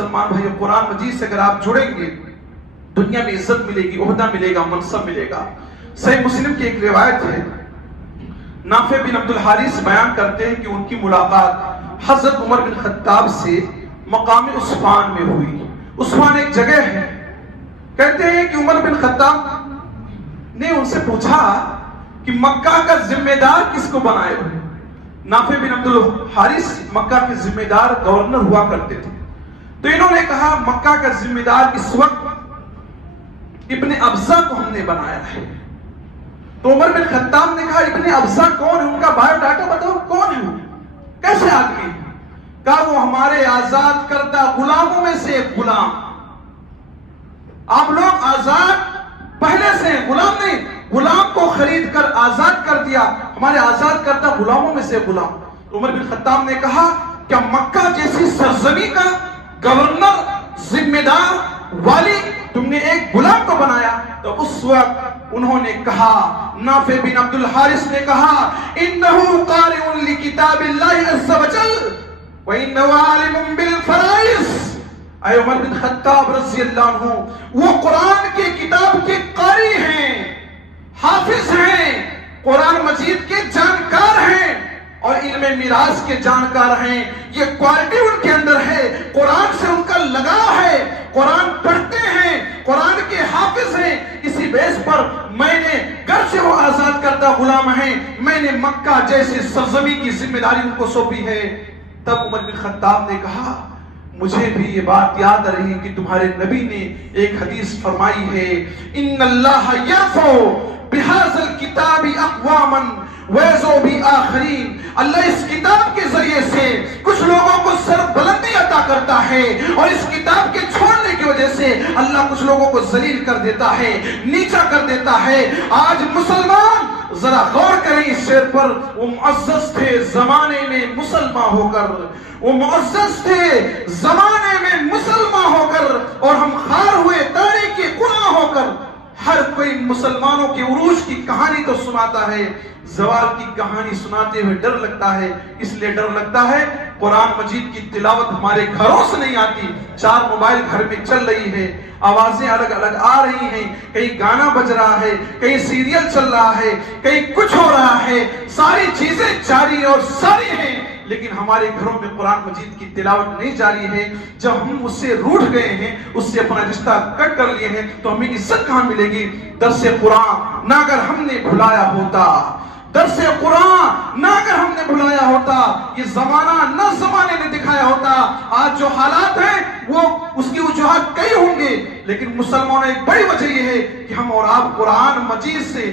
مسلمان بھائی قرآن مجید سے اگر آپ جڑیں گے دنیا میں عزت ملے گی، عہدہ ملے گا، منصب ملے گا۔ صحیح مسلم کی ایک روایت ہے، نافع بن عبد الحارث بیان کرتے ہیں کہ ان کی ملاقات حضرت عمر بن خطاب سے مقام عثمان میں ہوئی۔ عثمان ایک جگہ ہے، کہتے ہیں کہ عمر بن خطاب نے ان سے پوچھا کہ مکہ کا ذمہ دار کس کو بنائے ہوئے؟ نافع بن عبد الحارث مکہ کے ذمہ دار گورنر ہوا کرتے تھے، تو انہوں نے کہا مکہ کا ذمہ دار اس وقت ابن ابزہ کو ہم نے بنایا ہے۔ تو عمر بن خطاب نے کہا ابن ابزہ کون ہے؟ ان کا بایو ڈاٹا بتاؤ، کون ہے وہ، کیسے آدمی ہے؟ کہا وہ ہمارے آزاد کردہ غلاموں میں سے ایک غلام۔ آپ لوگ آزاد پہلے سے غلام نہیں، غلام کو خرید کر آزاد کر دیا، ہمارے آزاد کردہ غلاموں میں سے غلام۔ عمر بن خطاب نے کہا کیا مکہ جیسی سرزمین کا گورنر، ذمہ دار، والی تم نے ایک غلام کو بنایا؟ تو اس وقت انہوں نے کہا، نافع بن عبد الحارث نے کہا انہو قارئ لکتاب اللہ عز وجل وانہو عالم بالفرائض۔ اے عمر بن خطاب رضی اللہ عنہ، وہ قرآن کے کتاب کے قاری ہیں، حافظ ہیں، قرآن مجید کے جانکار ہیں اور علم میراث کے جانکار ہیں۔ یہ کوالٹی ان کے اندر ہے، قرآن سے ان کا لگاؤ ہے، قرآن پڑھتے ہیں، قرآن کے حافظ ہیں۔ اسی بیس پر میں نے، گرچہ وہ آزاد کردہ غلام ہیں، میں نے مکہ جیسے سرزمین کی ذمہ داری ان کو سونپی ہے۔ تب عمر بن خطاب نے کہا مجھے بھی یہ بات یاد رہی کہ تمہارے نبی نے ایک حدیث فرمائی ہے، ان اللہ یرفع بہذا الکتاب اقواما ویذو بآخرین۔ اللہ اس کتاب کے ذریعے سے کچھ لوگوں کو سر بلندی عطا کرتا ہے اور اس کتاب کے چھوڑنے کی وجہ سے اللہ کچھ لوگوں کو ذلیل کر دیتا ہے، نیچا کر دیتا ہے۔ آج مسلمان ذرا غور کریں اس شعر پر، وہ معزز تھے زمانے میں مسلمان ہو کر، وہ معزز تھے زمانے میں مسلمان ہو کر، اور ہم خار ہوئے تاریخ گناہ ہو کر۔ ہر کوئی مسلمانوں کے عروج کی کہانی تو سناتا ہے، زوال کی کہانی سناتے ہوئے ڈر لگتا ہے۔ اس لیے ڈر لگتا ہے قرآن مجید کی تلاوت ہمارے گھروں سے نہیں آتی، 4 موبائل گھر میں چل رہی ہے، آوازیں الگ الگ آ رہی ہیں، کہیں گانا بج رہا ہے، کہیں سیریل چل رہا ہے، کہیں کچھ ہو رہا ہے، ساری چیزیں جاری اور ساری ہیں، لیکن ہمارے گھروں میں قرآن مجید کی تلاوت نہیں جاری ہے۔ جب ہم اس سے روٹھ گئے ہیں، اس سے اپنا رشتہ کٹ کر لیے ہیں، تو ہمیں عزت کہاں ملے گی؟ درس قرآن نہ اگر ہم نے بھلایا ہوتا، درس قرآن نہ اگر ہم نے بھلایا ہوتا، یہ زمانہ نہ زمانے نے دکھایا ہوتا، آج جو حالات ہیں وہ اس کی وجوہات کئی ہوں گے، لیکن مسلمانوں ایک بڑی وجہ یہ ہے کہ ہم اور آپ قرآن مجید سے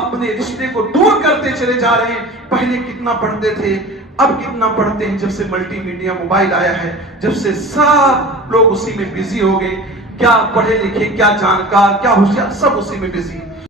اپنے رشتے کو دور کرتے چلے جا رہے ہیں۔ پہلے کتنا پڑھتے تھے، اب کتنا پڑھتے ہیں؟ جب سے ملٹی میڈیا موبائل آیا ہے، جب سے سب لوگ اسی میں بزی ہو گئے، کیا پڑھے لکھے، کیا جانکار، کیا ہوشیار، سب اسی میں بزی۔